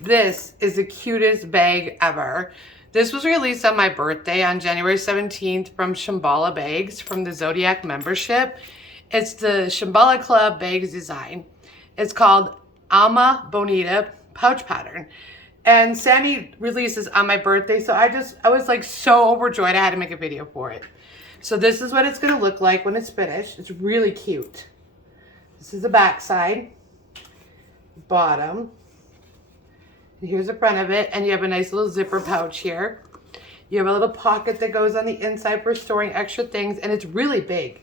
This is the cutest bag ever. This was released on my birthday on January 17th from Shamballa Bags from the Zodiac membership. It's the Shamballa Club Bags design. It's called Alma Bonita Pouch pattern. And Sammy releases on my birthday, so I was like so overjoyed I had to make a video for it. So this is what it's gonna look like when it's finished. It's really cute. This is the back side, bottom. And here's the front of it, and you have a nice little zipper pouch here. You have a little pocket that goes on the inside for storing extra things, and it's really big.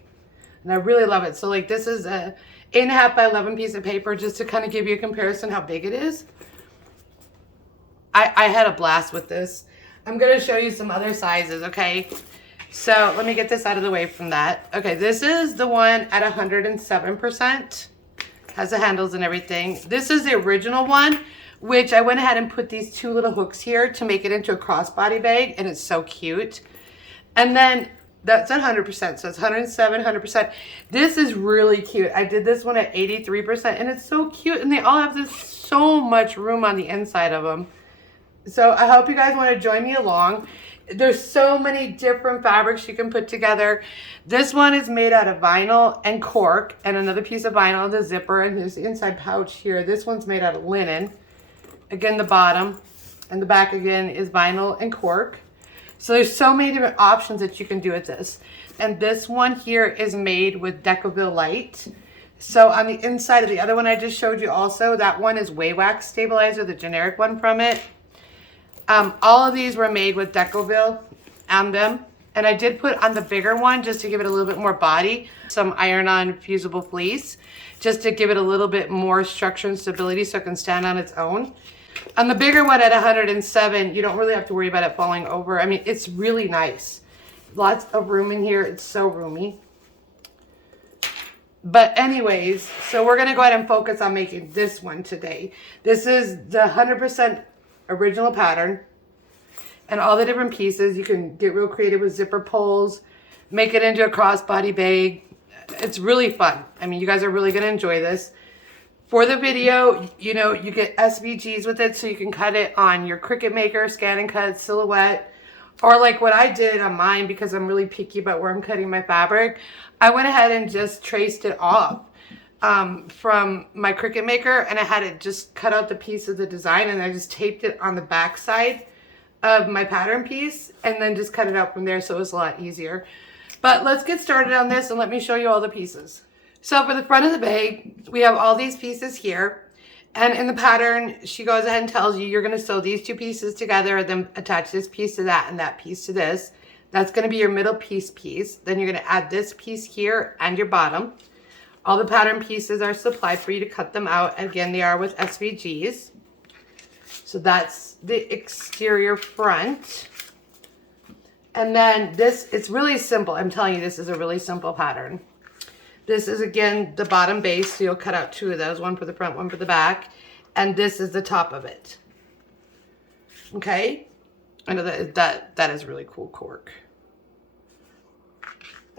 And I really love it. So like this is a 8.5 by 11 piece of paper, just to kind of give you a comparison how big it is. I had a blast with this. I'm gonna show you some other sizes, okay? So let me get this out of the way from that. Okay, this is the one at 107%. Has the handles and everything. This is the original one, which I went ahead and put these two little hooks here to make it into a crossbody bag, and it's so cute. And then that's 100%, so it's 107, 100%. This is really cute. I did this one at 83%, and it's so cute, and they all have this so much room on the inside of them. So I hope you guys want to join me along. There's so many different fabrics you can put together. This one is made out of vinyl and cork, and another piece of vinyl, the zipper, and there's the inside pouch here. This one's made out of linen. Again, the bottom and the back again is vinyl and cork. So there's so many different options that you can do with this. And this one here is made with Decoville Light. So on the inside of the other one I just showed you also, that one is Way Wax Stabilizer, the generic one from it. All of these were made with Decoville on them. And I did put on the bigger one, just to give it a little bit more body, some iron-on fusible fleece, just to give it a little bit more structure and stability so it can stand on its own. On the bigger one at 107, you don't really have to worry about it falling over. I mean, it's really nice. Lots of room in here. It's so roomy. But anyways, so we're going to go ahead and focus on making this one today. This is the 100% original pattern. And all the different pieces. You can get real creative with zipper pulls. Make it into a crossbody bag. It's really fun. I mean, you guys are really going to enjoy this. For the video, you know, you get SVGs with it, so you can cut it on your Cricut Maker, scan and cut, silhouette, or like what I did on mine, because I'm really picky about where I'm cutting my fabric. I went ahead and just traced it off from my Cricut Maker, and I had it just cut out the piece of the design, and I just taped it on the back side of my pattern piece, and then just cut it out from there, so it was a lot easier. But let's get started on this, and let me show you all the pieces. So for the front of the bag, we have all these pieces here. And in the pattern, she goes ahead and tells you you're going to sew these two pieces together, and then attach this piece to that and that piece to this. That's going to be your middle piece. Then you're going to add this piece here and your bottom. All the pattern pieces are supplied for you to cut them out. Again, they are with SVGs. So that's the exterior front. And then this, it's really simple. I'm telling you, this is a really simple pattern. This is, again, the bottom base, so you'll cut out two of those, one for the front, one for the back. And this is the top of it. Okay? I know that is really cool cork.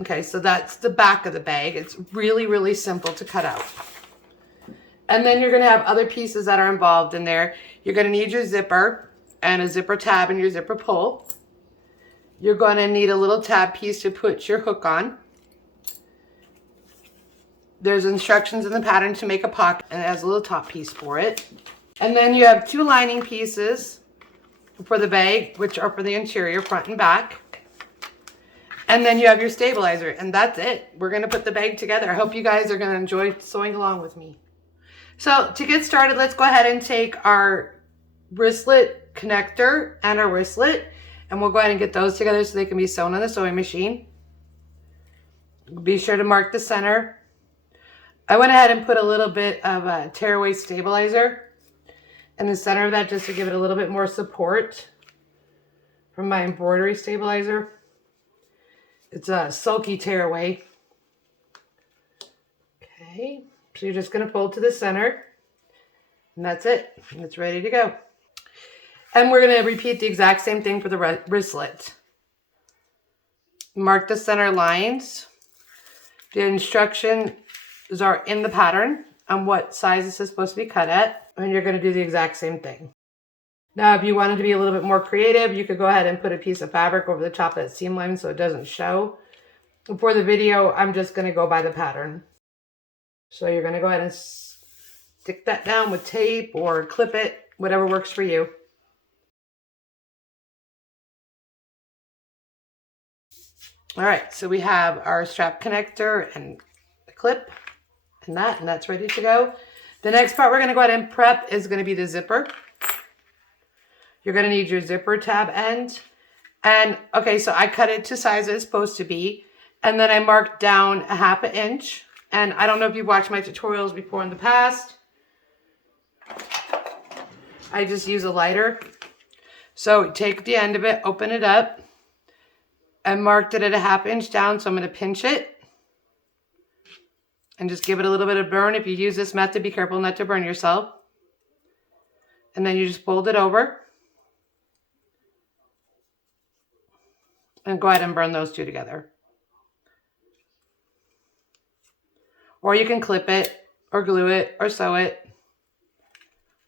Okay, so that's the back of the bag. It's really, really simple to cut out. And then you're going to have other pieces that are involved in there. You're going to need your zipper and a zipper tab and your zipper pull. You're going to need a little tab piece to put your hook on. There's instructions in the pattern to make a pocket, and it has a little top piece for it. And then you have two lining pieces for the bag, which are for the interior, front and back. And then you have your stabilizer, and that's it. We're going to put the bag together. I hope you guys are going to enjoy sewing along with me. So to get started, let's go ahead and take our wristlet connector and our wristlet, and we'll go ahead and get those together so they can be sewn on the sewing machine. Be sure to mark the center. I went ahead and put a little bit of a tearaway stabilizer in the center of that, just to give it a little bit more support from my embroidery stabilizer. It's a sulky tearaway. Okay, so you're just going to fold to the center, and that's it. And it's ready to go. And we're going to repeat the exact same thing for the wristlet. Mark the center lines. The instructions are in the pattern on what size this is supposed to be cut at, and you're going to do the exact same thing. Now, if you wanted to be a little bit more creative, you could go ahead and put a piece of fabric over the top of that seam line so it doesn't show. For the video, I'm just going to go by the pattern. So you're going to go ahead and stick that down with tape or clip it, whatever works for you. All right, so we have our strap connector and the clip and that's ready to go. The next part we're going to go ahead and prep is going to be the zipper. You're going to need your zipper tab end. And okay, so I cut it to size it's supposed to be. And then I marked down a 1/2 inch. And I don't know if you've watched my tutorials before in the past. I just use a lighter. So take the end of it, open it up. I marked it at a 1/2 inch down, so I'm going to pinch it. And just give it a little bit of burn. If you use this method, be careful not to burn yourself. And then you just fold it over. And go ahead and burn those two together. Or you can clip it, or glue it, or sew it.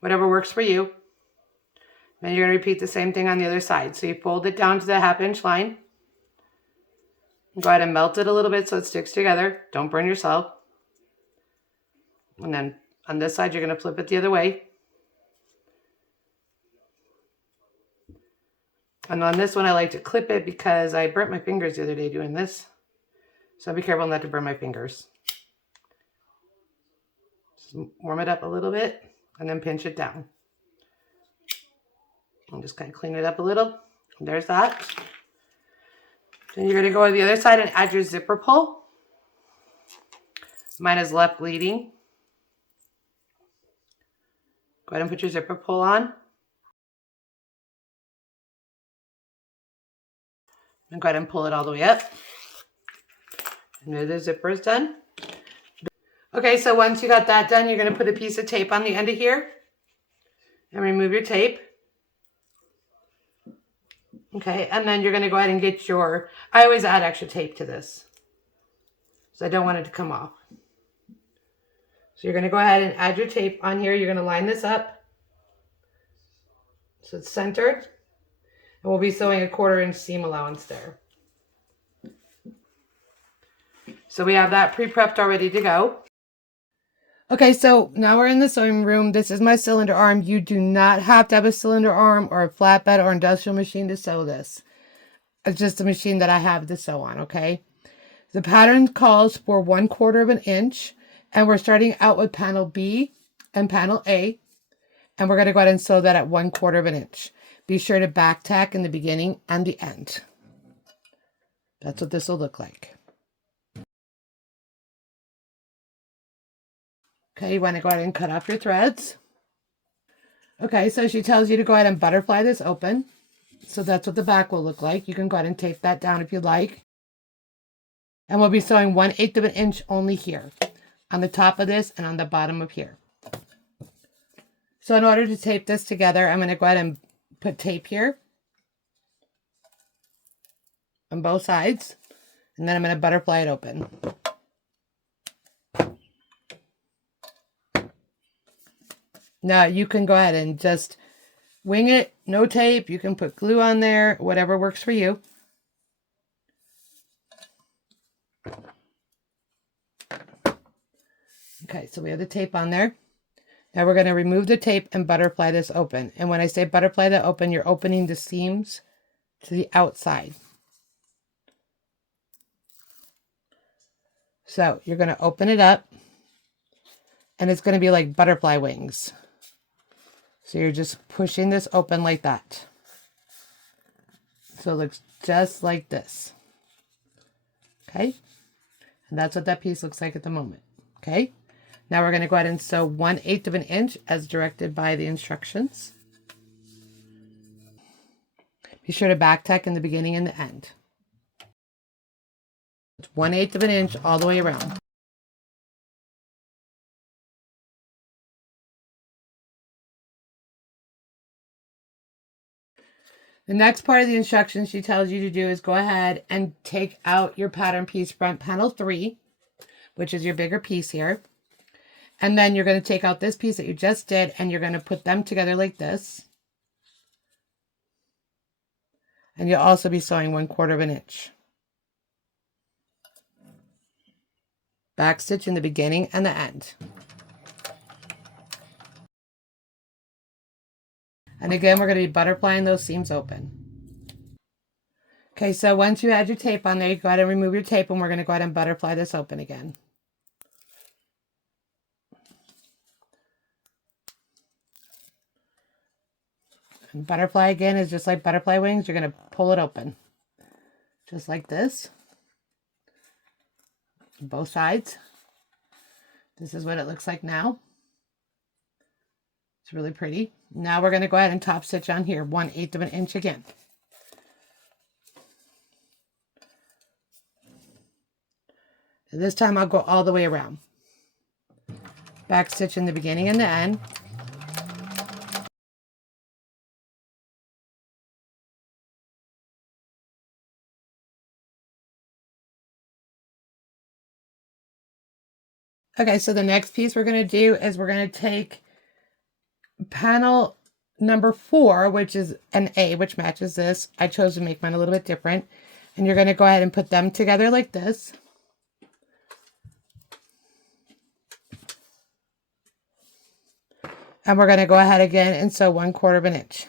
Whatever works for you. Then you're going to repeat the same thing on the other side. So you fold it down to the 1/2 inch line. Go ahead and melt it a little bit so it sticks together. Don't burn yourself. And then on this side, you're going to flip it the other way. And on this one, I like to clip it because I burnt my fingers the other day doing this. So be careful not to burn my fingers. Just warm it up a little bit and then pinch it down. And just kind of clean it up a little. And there's that. Then you're going to go to the other side and add your zipper pull. Mine is left leading. Go ahead and put your zipper pull on. And go ahead and pull it all the way up. And there the zipper is done. Okay, so once you got that done, you're going to put a piece of tape on the end of here. And remove your tape. Okay, and then you're going to go ahead and get your... I always add extra tape to this. So I don't want it to come off. So you're going to go ahead and add your tape on here. You're going to line this up. So it's centered. And we'll be sewing a 1/4 inch seam allowance there. So we have that pre-prepped all ready to go. Okay, so now we're in the sewing room. This is my cylinder arm. You do not have to have a cylinder arm or a flatbed or industrial machine to sew this. It's just a machine that I have to sew on, okay? The pattern calls for 1/4 inch, and we're starting out with panel B and panel A, and we're going to go ahead and sew that at 1/4 inch. Be sure to back tack in the beginning and the end. That's what this will look like. Okay, you want to go ahead and cut off your threads. Okay, so she tells you to go ahead and butterfly this open. So that's what the back will look like. You can go ahead and tape that down if you'd like. And we'll be sewing 1/8 inch only here, on the top of this and on the bottom of here. So in order to tape this together, I'm going to go ahead and put tape here on both sides. And then I'm going to butterfly it open. Now you can go ahead and just wing it, no tape. You can put glue on there, whatever works for you. Okay, so we have the tape on there. Now we're going to remove the tape and butterfly this open. And when I say butterfly that open, you're opening the seams to the outside. So you're going to open it up, and it's going to be like butterfly wings. So you're just pushing this open like that. So it looks just like this. Okay? And that's what that piece looks like at the moment. Okay? Now we're going to go ahead and sew 1/8 inch as directed by the instructions. Be sure to back tack in the beginning and the end. It's 1/8 inch all the way around. The next part of the instructions she tells you to do is go ahead and take out your pattern piece front panel 3, which is your bigger piece here. And then you're going to take out this piece that you just did, and you're going to put them together like this. And you'll also be sewing 1/4 inch. Back stitch in the beginning and the end. And again, we're going to be butterflying those seams open. Okay, so once you add your tape on there, you go ahead and remove your tape, and we're going to go ahead and butterfly this open again. And butterfly again is just like butterfly wings. You're going to pull it open. Just like this. Both sides. This is what it looks like now. It's really pretty. Now we're going to go ahead and top stitch on here 1/8 inch again. And this time I'll go all the way around. Back stitch in the beginning and the end. Okay, so the next piece we're going to do is we're going to take panel number 4, which is an A, which matches this. I chose to make mine a little bit different. And you're going to go ahead and put them together like this. And we're going to go ahead again and sew 1/4 inch.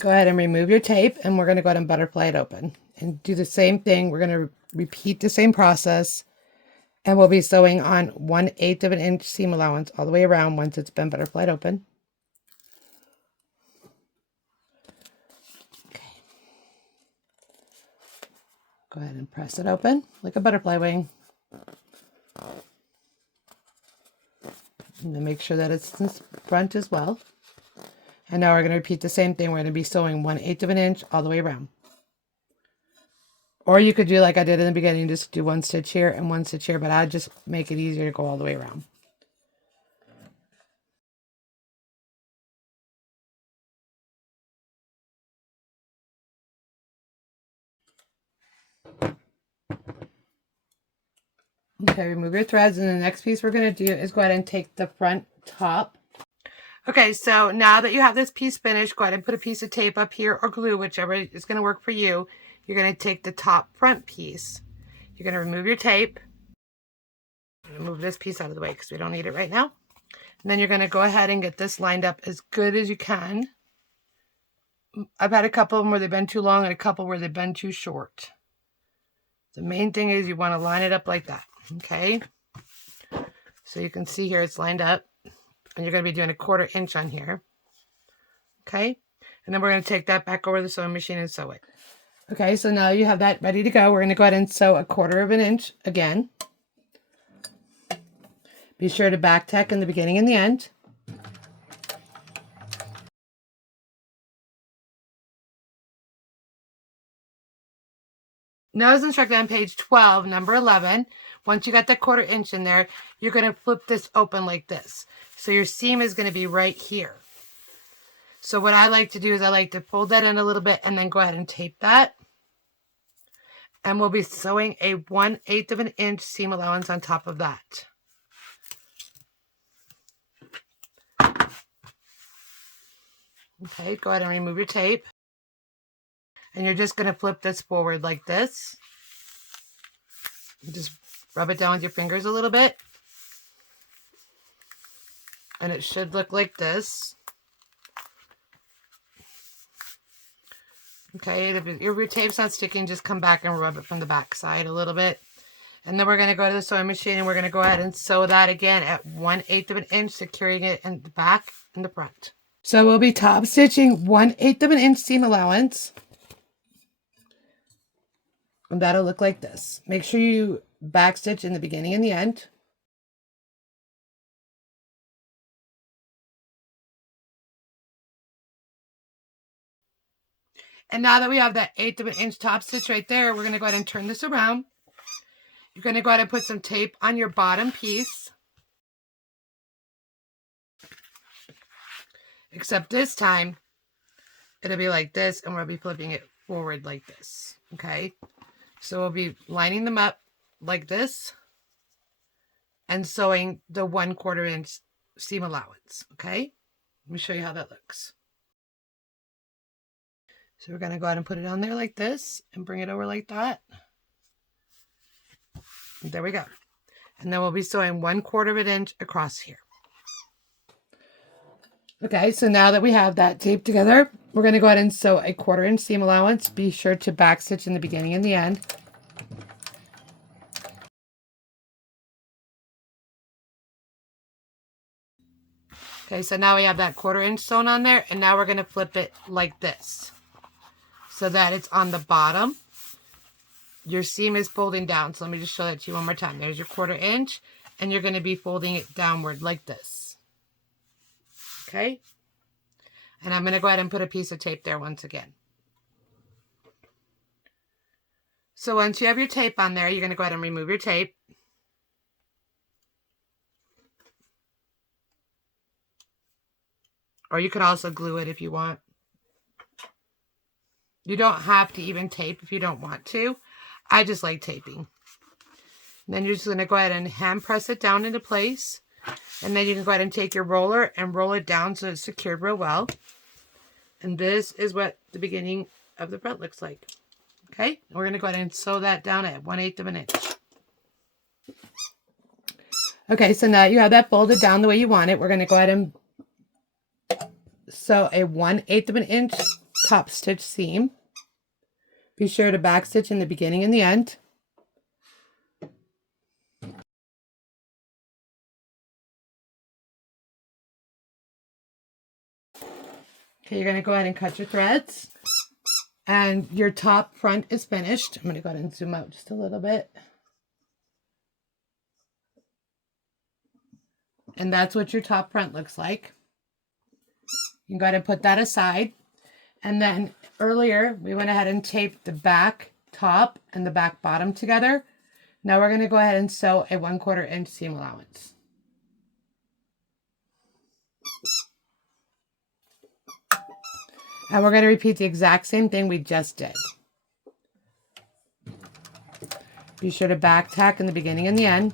Go ahead and remove your tape, and we're going to go ahead and butterfly it open. And do the same thing. We're going to repeat the same process. And we'll be sewing on 1/8 inch seam allowance all the way around once it's been butterflied open. Okay. Go ahead and press it open like a butterfly wing. And then make sure that it's in front as well. And now we're going to repeat the same thing. We're going to be sewing 1/8 inch all the way around. Or you could do like I did in the beginning, just do 1 stitch here and 1 stitch here, but I'd just make it easier to go all the way around. Okay, remove your threads, and the next piece we're going to do is go ahead and take the front top. Okay, so now that you have this piece finished, go ahead and put a piece of tape up here or glue, whichever is going to work for you. You're going to take the top front piece. You're going to remove your tape. Move this piece out of the way because we don't need it right now. And then you're going to go ahead and get this lined up as good as you can. I've had a couple of them where they've been too long and a couple where they've been too short. The main thing is you want to line it up like that. Okay. So you can see here it's lined up. And you're going to be doing 1/4 inch on here. Okay. And then we're going to take that back over the sewing machine and sew it. Okay, so now you have that ready to go. We're going to go ahead and sew 1/4 inch again. Be sure to back tack in the beginning and the end. Now as instructed on page 12, number 11, once you got that 1/4 inch in there, you're going to flip this open like this. So your seam is going to be right here. So what I like to do is I like to fold that in a little bit and then go ahead and tape that. And we'll be sewing a 1/8 inch seam allowance on top of that. Okay, go ahead and remove your tape. And you're just going to flip this forward like this. Just rub it down with your fingers a little bit. And it should look like this. Okay, if your tape's not sticking, just come back and rub it from the back side a little bit. And then we're going to go to the sewing machine and we're going to go ahead and sew that again at 1/8 inch, securing it in the back and the front. So we'll be top stitching 1/8 inch seam allowance. And that'll look like this. Make sure you back stitch in the beginning and the end. And now that we have that 1/8 inch top stitch right there, we're going to go ahead and turn this around. You're going to go ahead and put some tape on your bottom piece. Except this time, it'll be like this, and we'll be flipping it forward like this. Okay? So we'll be lining them up like this. and sewing the 1/4 inch seam allowance. Okay, let me show you how that looks. So we're going to go ahead and put it on there like this and bring it over like that. There we go. And then we'll be sewing 1/4 inch across here. Okay, so now that we have that taped together, we're going to go ahead and sew a 1/4 inch seam allowance. Be sure to back stitch in the beginning and the end. Okay, so now we have that 1/4 inch sewn on there, and now we're going to flip it like this so that it's on the bottom. Your seam is folding down, so let me just show that to you one more time. There's your 1/4 inch, and you're going to be folding it downward like this. Okay? And I'm going to go ahead and put a piece of tape there once again. So once you have your tape on there, you're going to go ahead and remove your tape. Or you could also glue it if you want. You don't have to even tape if you don't want to. I just like taping. And then you're just going to go ahead and hand press it down into place. And then you can go ahead and take your roller and roll it down so it's secured real well. And this is what the beginning of the front looks like. Okay, we're going to go ahead and sew that down at 1/8 inch. Okay, so now you have that folded down the way you want it. We're going to go ahead and sew a 1/8 inch top stitch seam. Be sure to back stitch in the beginning and the end. Okay, you're going to go ahead and cut your threads. And your top front is finished. I'm going to go ahead and zoom out just a little bit. And that's what your top front looks like. You can go ahead and put that aside. And then earlier, we went ahead and taped the back top and the back bottom together. Now we're going to go ahead and sew a 1/4 inch seam allowance. And we're going to repeat the exact same thing we just did. Be sure to back tack in the beginning and the end.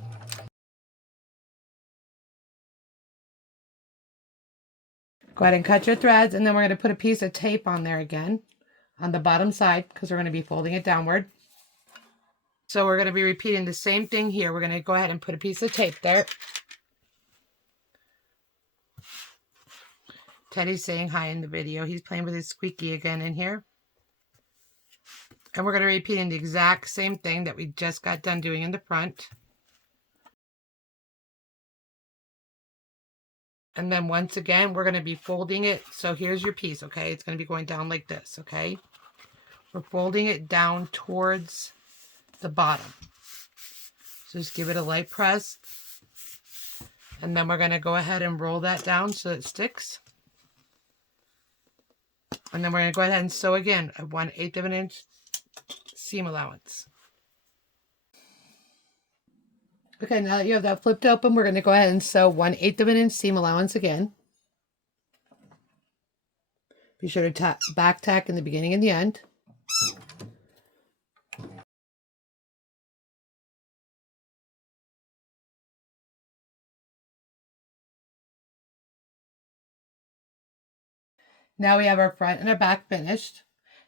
Go ahead and cut your threads, and then we're going to put a piece of tape on there again on the bottom side because we're going to be folding it downward. So we're going to be repeating the same thing here. We're going to go ahead and put a piece of tape there. Teddy's saying hi in the video. He's playing with his squeaky again in here. And we're going to be repeating the exact same thing that we just got done doing in the front. And then once again, we're going to be folding it. So here's your piece, okay? It's going to be going down like this, okay? We're folding it down towards the bottom. So just give it a light press. And then we're going to go ahead and roll that down so it sticks. And then we're going to go ahead and sew again a 1/8 inch seam allowance. Okay, now that you have that flipped open, we're going to go ahead and sew 1/8 inch seam allowance again. Be sure to back tack in the beginning and the end. Now we have our front and our back finished.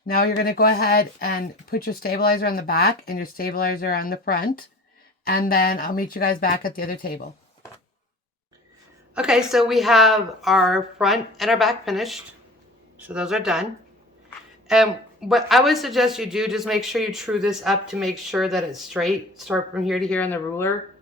Now you're going to go ahead and put your stabilizer on the back and your stabilizer on the front. And then I'll meet you guys back at the other table. Okay, so we have our front and our back finished. So those are done. And what I would suggest you do, just make sure you true this up to make sure that it's straight. Start from here to here on the ruler.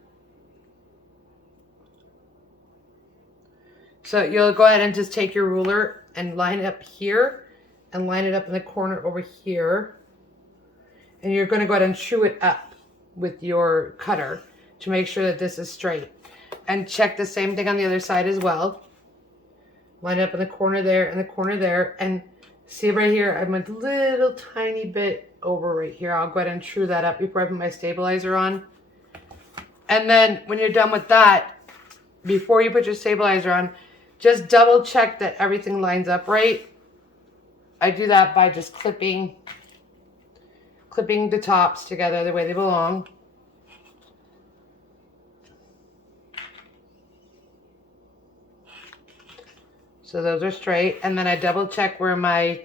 So you'll go ahead and just take your ruler and line it up here and line it up in the corner over here. And you're going to go ahead and true it up with your cutter to make sure that this is straight. And check the same thing on the other side as well. Line it up in the corner there and the corner there. And see right here, I'm a little tiny bit over right here. I'll go ahead and true that up before I put my stabilizer on. And then when you're done with that, before you put your stabilizer on, just double check that everything lines up right. I do that by just clipping the tops together the way they belong. So those are straight. And then I double check where my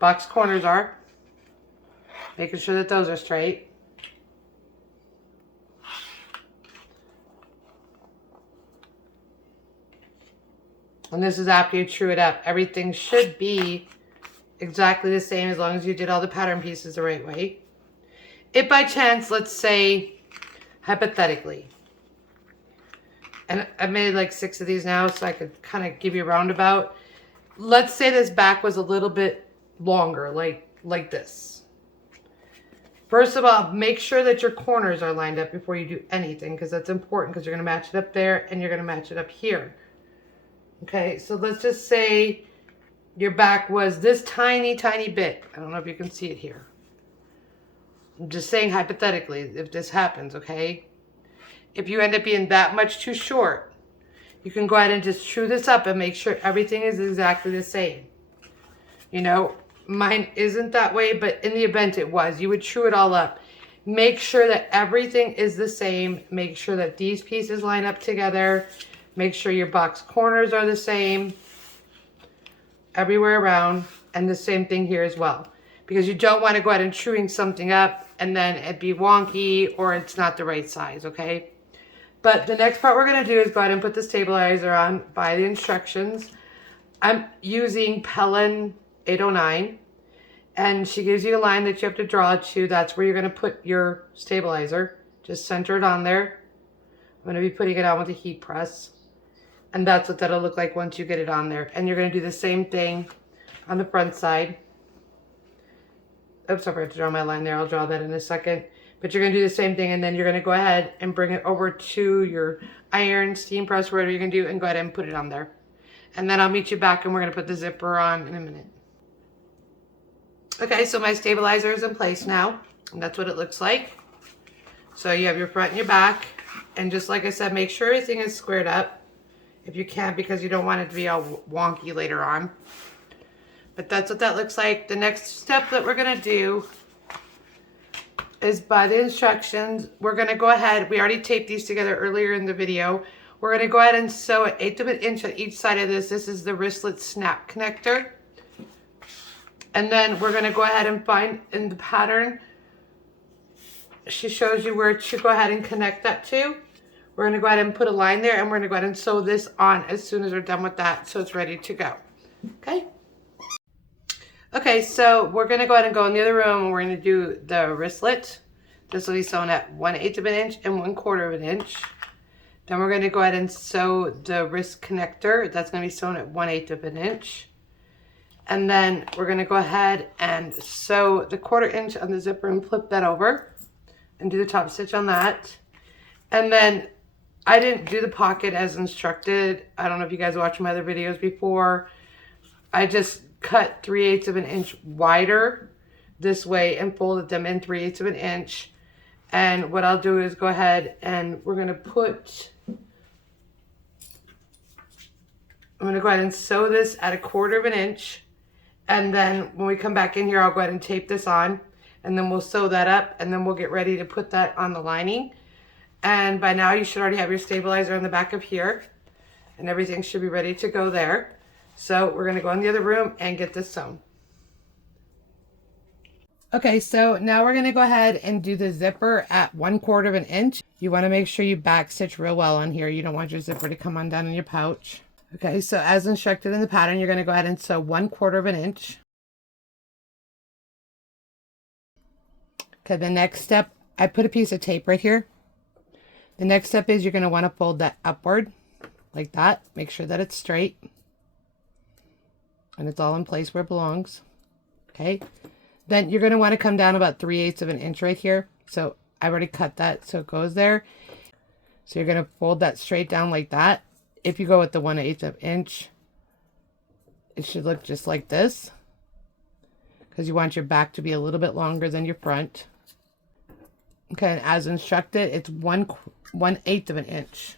box corners are, making sure that those are straight. And this is after you true it up. Everything should be exactly the same as long as you did all the pattern pieces the right way. If by chance, let's say, hypothetically, and I've made like 6 of these now so I could kind of give you a roundabout. Let's say this back was a little bit longer, like this. First of all, make sure that your corners are lined up before you do anything, because that's important, because you're going to match it up there and you're going to match it up here. Okay, so let's just say your back was this tiny, tiny bit. I don't know if you can see it here. I'm just saying hypothetically, if this happens, okay? If you end up being that much too short, you can go ahead and just true this up and make sure everything is exactly the same. You know, mine isn't that way, but in the event it was, you would true it all up. Make sure that everything is the same. Make sure that these pieces line up together. Make sure your box corners are the same everywhere around, and the same thing here as well. Because you don't want to go ahead and truing something up and then it be wonky or it's not the right size, okay? But the next part we're going to do is go ahead and put the stabilizer on by the instructions. I'm using Pellin 809, and she gives you a line that you have to draw to. That's where you're going to put your stabilizer. Just center it on there. I'm going to be putting it on with a heat press. And that's what that'll look like once you get it on there. And you're going to do the same thing on the front side. Oops, I forgot to draw my line there. I'll draw that in a second. But you're going to do the same thing, and then you're going to go ahead and bring it over to your iron, steam press, whatever you're going to do, and go ahead and put it on there. And then I'll meet you back, and we're going to put the zipper on in a minute. Okay, so my stabilizer is in place now, and that's what it looks like. So you have your front and your back, and just like I said, make sure everything is squared up if you can, because you don't want it to be all wonky later on. But that's what that looks like. The next step that we're going to do is by the instructions, we're going to go ahead. We already taped these together earlier in the video. We're going to go ahead and sew an 1/8 of an inch on each side of this. This is the wristlet snap connector. And then we're going to go ahead and find in the pattern, she shows you where to go ahead and connect that to. We're going to go ahead and put a line there, and we're going to go ahead and sew this on as soon as we're done with that, so it's ready to go. Okay? Okay, so we're going to go ahead and go in the other room, and we're going to do the wristlet. This will be sewn at 1/8 of an inch and 1/4 of an inch. Then we're going to go ahead and sew the wrist connector. That's going to be sewn at 1/8 of an inch. And then we're going to go ahead and sew the 1/4 inch on the zipper and flip that over and do the top stitch on that. And then I didn't do the pocket as instructed. I don't know if you guys watched my other videos before. I just cut 3/8 of an inch wider this way and folded them in 3/8 of an inch. And what I'll do is go ahead and we're going to put, I'm going to go ahead and sew this at 1/4 of an inch. And then when we come back in here, I'll go ahead and tape this on, and then we'll sew that up, and then we'll get ready to put that on the lining. And by now you should already have your stabilizer on the back of here, and everything should be ready to go there. So we're going to go in the other room and get this sewn. Okay, so now we're going to go ahead and do the zipper at 1/4 of an inch. You want to make sure you back stitch real well on here. You don't want your zipper to come undone in your pouch. Okay, so as instructed in the pattern, you're going to go ahead and sew 1/4 of an inch. Okay, the next step, I put a piece of tape right here. The next step is you're going to want to fold that upward like that. Make sure that it's straight and it's all in place where it belongs. Okay, then you're going to want to come down about 3/8 of an inch right here. So I've already cut that so it goes there. So you're going to fold that straight down like that. If you go with the 1/8 of an inch, it should look just like this, because you want your back to be a little bit longer than your front. Okay, and as instructed, it's 1/8 of an inch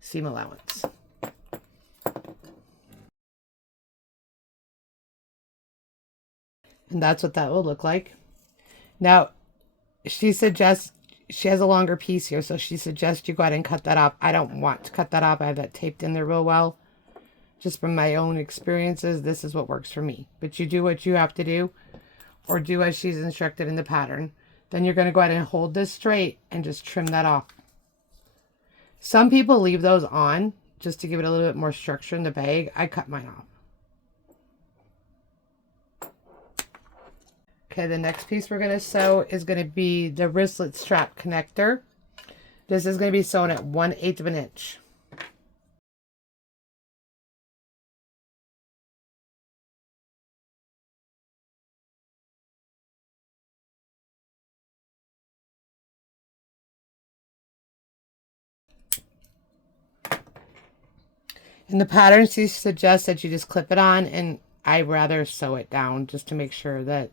seam allowance. And that's what that will look like. Now, she suggests, she has a longer piece here, so she suggests you go ahead and cut that off. I don't want to cut that off. I have that taped in there real well. Just from my own experiences, this is what works for me. But you do what you have to do, or do as she's instructed in the pattern. Then you're going to go ahead and hold this straight and just trim that off. Some people leave those on just to give it a little bit more structure in the bag. I cut mine off. Okay, the next piece we're going to sew is going to be the wristlet strap connector. This is going to be sewn at 1/8 of an inch. In the pattern, she suggests that you just clip it on, and I rather sew it down just to make sure that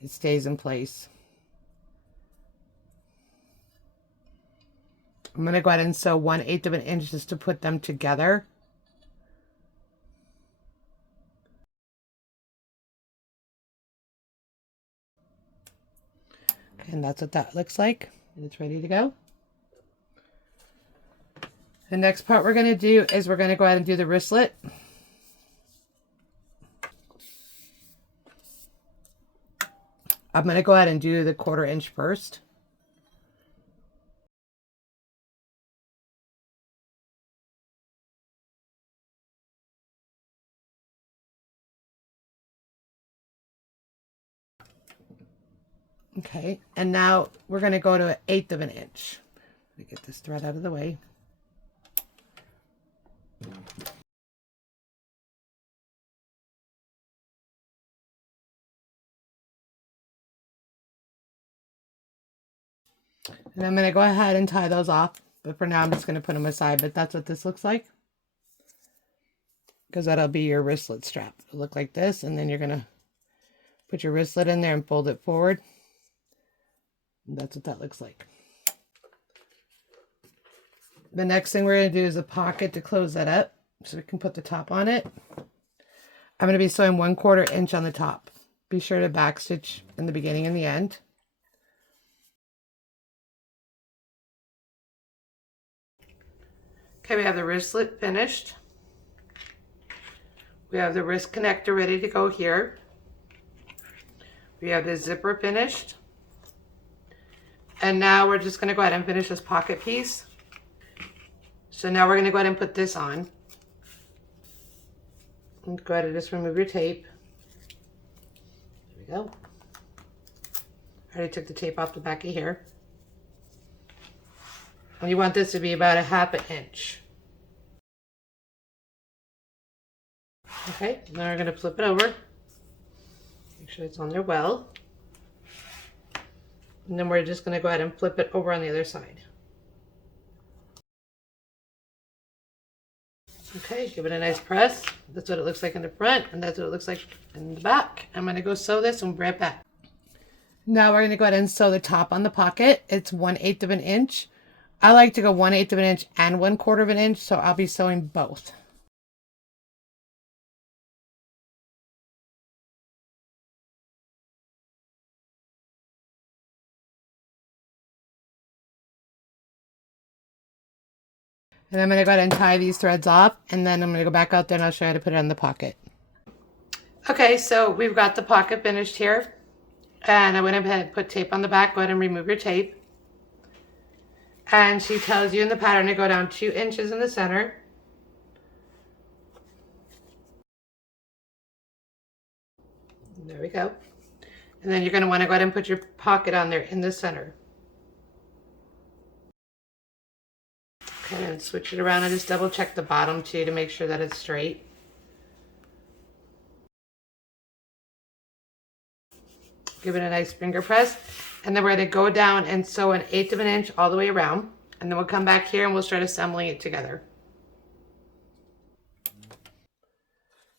it stays in place. I'm going to go ahead and sew 1/8 of an inch just to put them together. And that's what that looks like. And it's ready to go. The next part we're going to do is we're going to go ahead and do the wristlet. I'm going to go ahead and do the 1/4 inch first. Okay, and now we're going to go to 1/8 of an inch. Let me get this thread out of the way. And I'm going to go ahead and tie those off. But for now, I'm just going to put them aside. But that's what this looks like. Because that'll be your wristlet strap. It'll look like this. And then you're going to put your wristlet in there and fold it forward. And that's what that looks like. The next thing we're going to do is a pocket to close that up. So we can put the top on it. I'm going to be sewing 1/4 inch on the top. Be sure to backstitch in the beginning and the end. Okay, we have the wristlet finished. We have the wrist connector ready to go here. We have the zipper finished. And now we're just going to go ahead and finish this pocket piece. So now we're going to go ahead and put this on. And go ahead and just remove your tape. There we go. I already took the tape off the back of here. And you want this to be about 1/2 inch. Okay, now we're going to flip it over. Make sure it's on there well. And then we're just going to go ahead and flip it over on the other side. Okay, give it a nice press. That's what it looks like in the front, and that's what it looks like in the back. I'm going to go sew this and we'll be right back. Now we're going to go ahead and sew the top on the pocket. It's 1/8 of an inch. I like to go 1/8 of an inch and 1/4 of an inch, so I'll be sewing both. And I'm going to go ahead and tie these threads off, and then I'm going to go back out there and I'll show you how to put it in the pocket. Okay, so we've got the pocket finished here. And I went ahead and put tape on the back. Go ahead and remove your tape. And she tells you in the pattern to go down 2 inches in the center. There we go. And then you're going to want to go ahead and put your pocket on there in the center. Okay, and switch it around and just double check the bottom too to make sure that it's straight. Give it a nice finger press. And then we're going to go down and sew 1/8 of an inch all the way around. And then we'll come back here and we'll start assembling it together.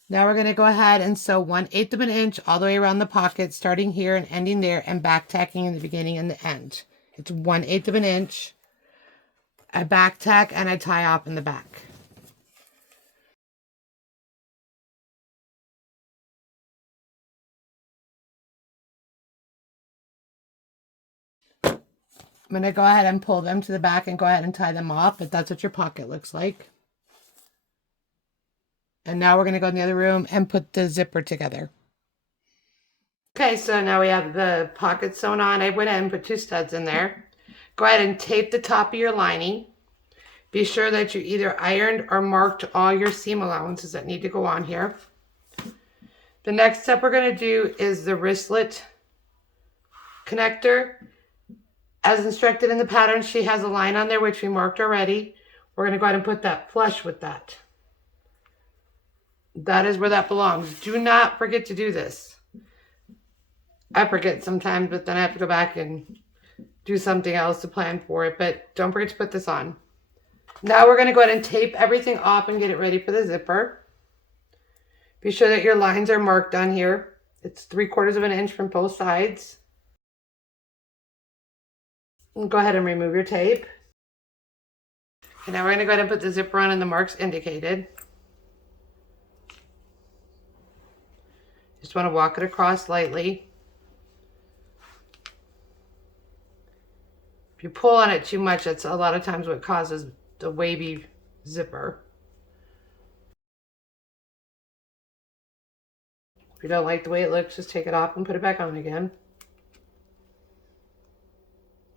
Now we're going to go ahead and sew 1/8 of an inch all the way around the pocket, starting here and ending there, and back tacking in the beginning and the end. It's 1/8 of an inch. I back tack and I tie off in the back. I'm going to go ahead and pull them to the back and go ahead and tie them off, but that's what your pocket looks like. And now we're going to go in the other room and put the zipper together. Okay, so now we have the pocket sewn on. I went ahead and put 2 studs in there. Go ahead and tape the top of your lining. Be sure that you either ironed or marked all your seam allowances that need to go on here. The next step we're going to do is the wristlet connector. As instructed in the pattern, she has a line on there which we marked already. We're going to go ahead and put that flush with that. That is where that belongs. Do not forget to do this. I forget sometimes, but then I have to go back and do something else to plan for it. But don't forget to put this on. Now we're going to go ahead and tape everything off and get it ready for the zipper. Be sure that your lines are marked on here. It's 3/4 of an inch from both sides. And go ahead and remove your tape. And now we're going to go ahead and put the zipper on in the marks indicated. Just want to walk it across lightly. If you pull on it too much, that's a lot of times what causes the wavy zipper. If you don't like the way it looks, just take it off and put it back on again.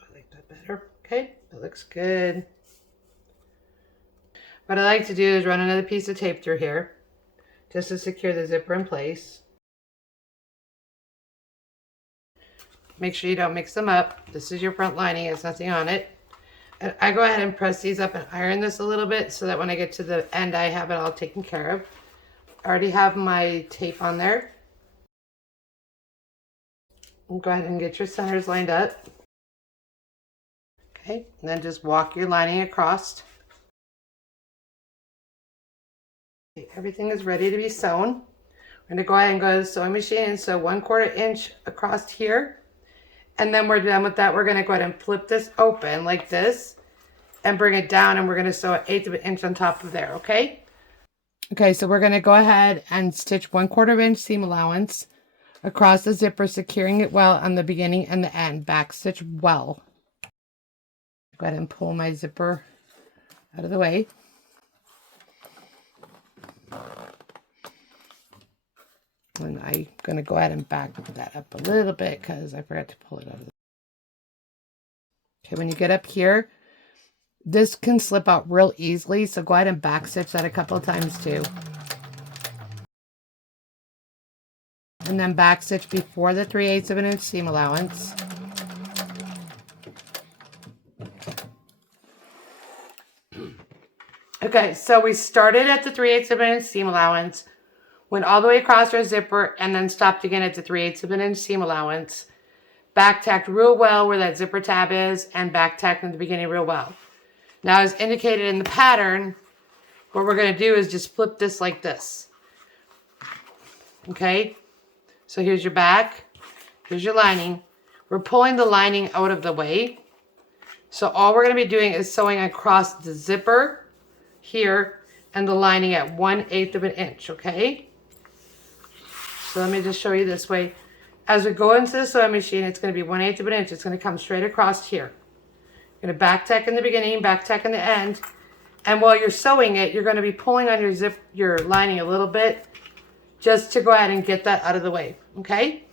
I like that better. Okay, that looks good. What I like to do is run another piece of tape through here just to secure the zipper in place. Make sure you don't mix them up. This is your front lining, it's nothing on it. And I go ahead and press these up and iron this a little bit so that when I get to the end, I have it all taken care of. I already have my tape on there. And go ahead and get your centers lined up. Okay, and then just walk your lining across. Okay, everything is ready to be sewn. We're going to go ahead and go to the sewing machine and sew 1/4 inch across here. And then we're done with that. We're going to go ahead and flip this open like this and bring it down, and we're going to sew 1/8 of an inch on top of there, okay? Okay, so we're going to go ahead and stitch 1/4 inch seam allowance across the zipper, securing it well on the beginning and the end. Back stitch well. Go ahead and pull my zipper out of the way. And I'm going to go ahead and back that up a little bit because I forgot to pull it out of the... Okay, when you get up here, this can slip out real easily, so go ahead and back stitch that a couple of times too. And then back stitch before the 3/8 of an inch seam allowance. Okay, so we started at the 3/8 of an inch seam allowance, went all the way across our zipper, and then stopped again at the 3/8 of an inch seam allowance. Back tacked real well where that zipper tab is, and back tacked in the beginning real well. Now, as indicated in the pattern, what we're going to do is just flip this like this. Okay, so here's your back, here's your lining. We're pulling the lining out of the way. So all we're going to be doing is sewing across the zipper here and the lining at 1/8 of an inch, okay? So let me just show you this way. As we go into the sewing machine, it's going to be 1/8 of an inch. It's going to come straight across here. You're going to back tack in the beginning, back tack in the end. And while you're sewing it, you're going to be pulling on your lining a little bit just to go ahead and get that out of the way, okay?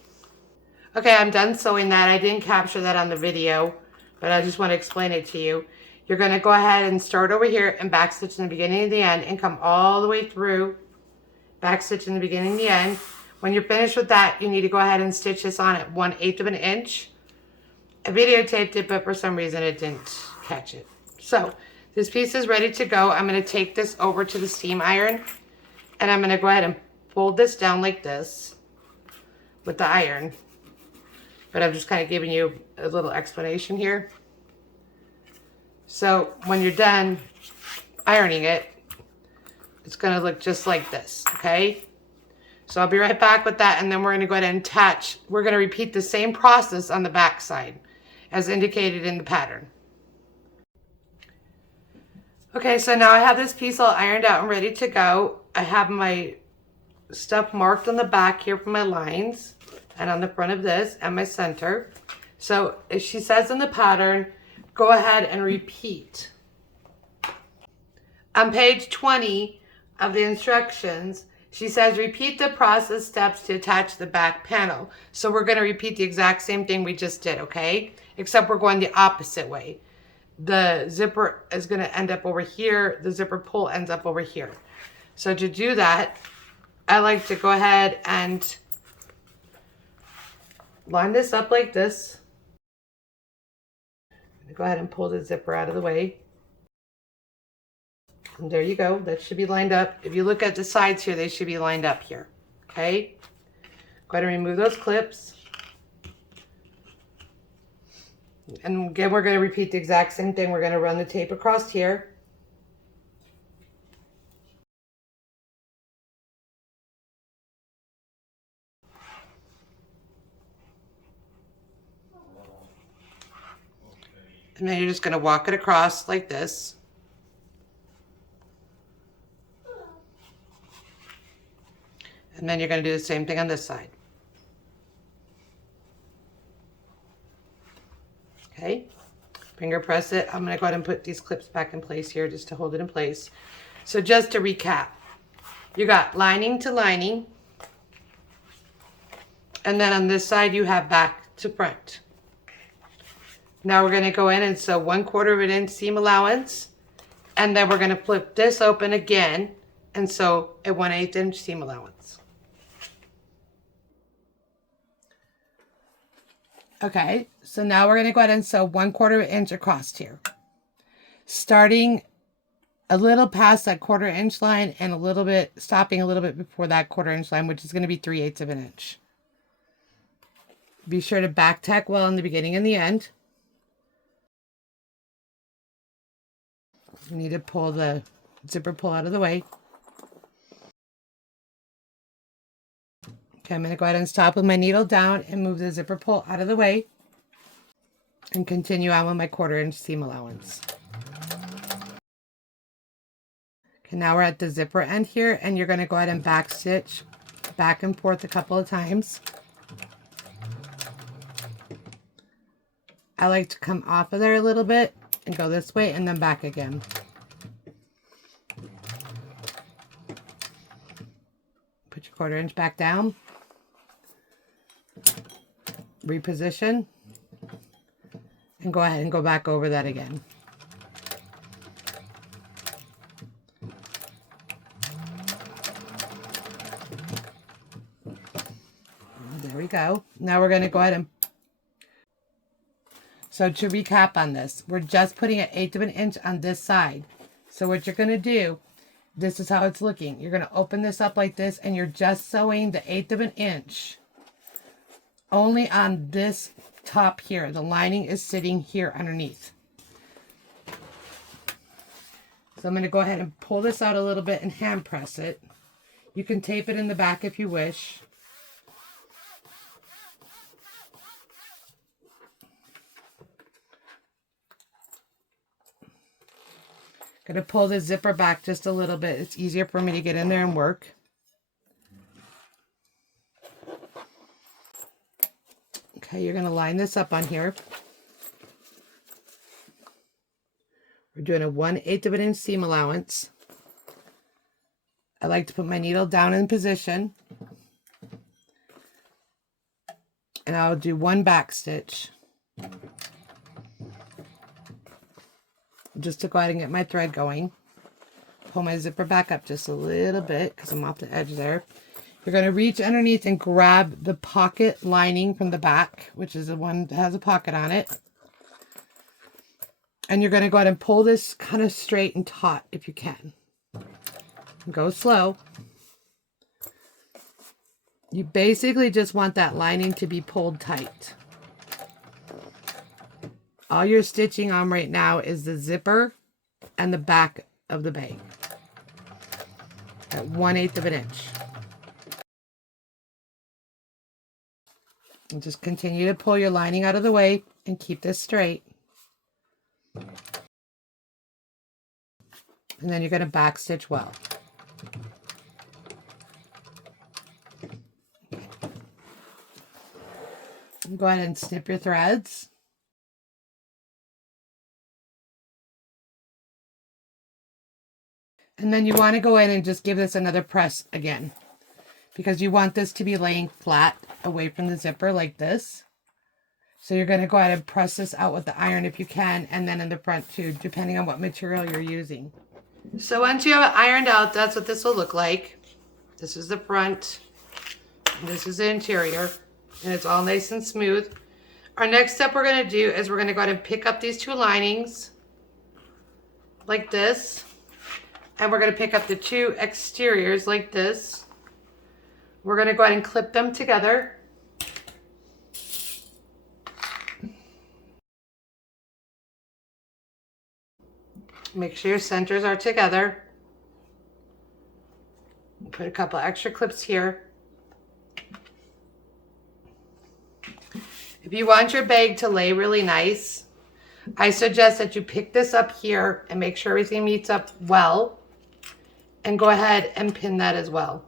Okay, I'm done sewing that. I didn't capture that on the video, but I just want to explain it to you. You're going to go ahead and start over here and back stitch in the beginning and the end and come all the way through, back stitch in the beginning and the end. When you're finished with that, you need to go ahead and stitch this on at 1/8 of an inch. I videotaped it, but for some reason it didn't catch it. So this piece is ready to go. I'm going to take this over to the steam iron, and I'm going to go ahead and fold this down like this with the iron. But I'm just kind of giving you a little explanation here. So when you're done ironing it, it's going to look just like this, okay? So I'll be right back with that, and then we're going to go ahead and attach. We're going to repeat the same process on the back side as indicated in the pattern. Okay, so now I have this piece all ironed out and ready to go. I have my stuff marked on the back here for my lines and on the front of this and my center. So as she says in the pattern, go ahead and repeat. On page 20 of the instructions, she says repeat the process steps to attach the back panel. So we're going to repeat the exact same thing we just did, okay? Except we're going the opposite way. The zipper is going to end up over here. The zipper pull ends up over here. So to do that, I like to go ahead and line this up like this. Go ahead and pull the zipper out of the way. And there you go. That should be lined up. If you look at the sides here, they should be lined up here. Okay? Go ahead and remove those clips. And again, we're going to repeat the exact same thing. We're going to run the tape across here. And then you're just going to walk it across like this. And then you're going to do the same thing on this side. Okay, finger press it. I'm going to go ahead and put these clips back in place here just to hold it in place. So just to recap, you got lining to lining. And then on this side, you have back to front. Now we're going to go in and sew 1/4 of an inch seam allowance. And then we're going to flip this open again and sew a 1/8 inch seam allowance. Okay, so now we're going to go ahead and sew 1/4 inch across here. Starting a little past that 1/4 inch line and a little bit, stopping a little bit before that 1/4 inch line, which is going to be 3/8 of an inch. Be sure to back tack well in the beginning and the end. You need to pull the zipper pull out of the way. Okay, I'm going to go ahead and stop with my needle down and move the zipper pull out of the way. And continue on with my 1/4 inch seam allowance. Okay, now we're at the zipper end here, and you're going to go ahead and back stitch back and forth a couple of times. I like to come off of there a little bit and go this way and then back again. Put your 1/4 inch back down. Reposition. And go ahead and go back over that again. There we go. Now we're going to go ahead and... So to recap on this, we're just putting an 1/8 of an inch on this side. So what you're going to do, this is how it's looking. You're going to open this up like this, and you're just sewing the 1/8 of an inch only on this top here. The lining is sitting here underneath. So I'm going to go ahead and pull this out a little bit and hand press it. You can tape it in the back if you wish. Going to pull the zipper back just a little bit. It's easier for me to get in there and work. Okay, you're going to line this up on here. We're doing a 1/8 of an inch seam allowance. I like to put my needle down in position. And I'll do one back stitch. Just to go ahead and get my thread going. Pull my zipper back up just a little bit because I'm off the edge there. You're going to reach underneath and grab the pocket lining from the back, which is the one that has a pocket on it. And you're going to go ahead and pull this kind of straight and taut if you can. Go slow. You basically just want that lining to be pulled tight. All you're stitching on right now is the zipper and the back of the bag at 1/8 of an inch. And just continue to pull your lining out of the way and keep this straight. And then you're going to back stitch well. Go ahead and snip your threads. And then you want to go in and just give this another press again, because you want this to be laying flat away from the zipper like this. So you're going to go ahead and press this out with the iron if you can, and then in the front too, depending on what material you're using. So once you have it ironed out, that's what this will look like. This is the front, and this is the interior, and it's all nice and smooth. Our next step we're going to do is we're going to go ahead and pick up these two linings like this, and we're going to pick up the two exteriors like this. We're going to go ahead and clip them together. Make sure your centers are together. Put a couple extra clips here. If you want your bag to lay really nice, I suggest that you pick this up here and make sure everything meets up well, and go ahead and pin that as well